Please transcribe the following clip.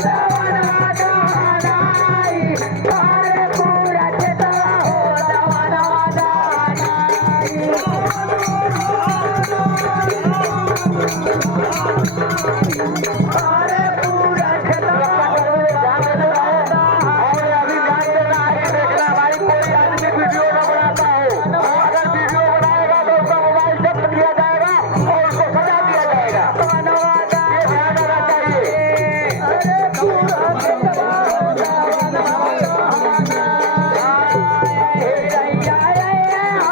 Yeah.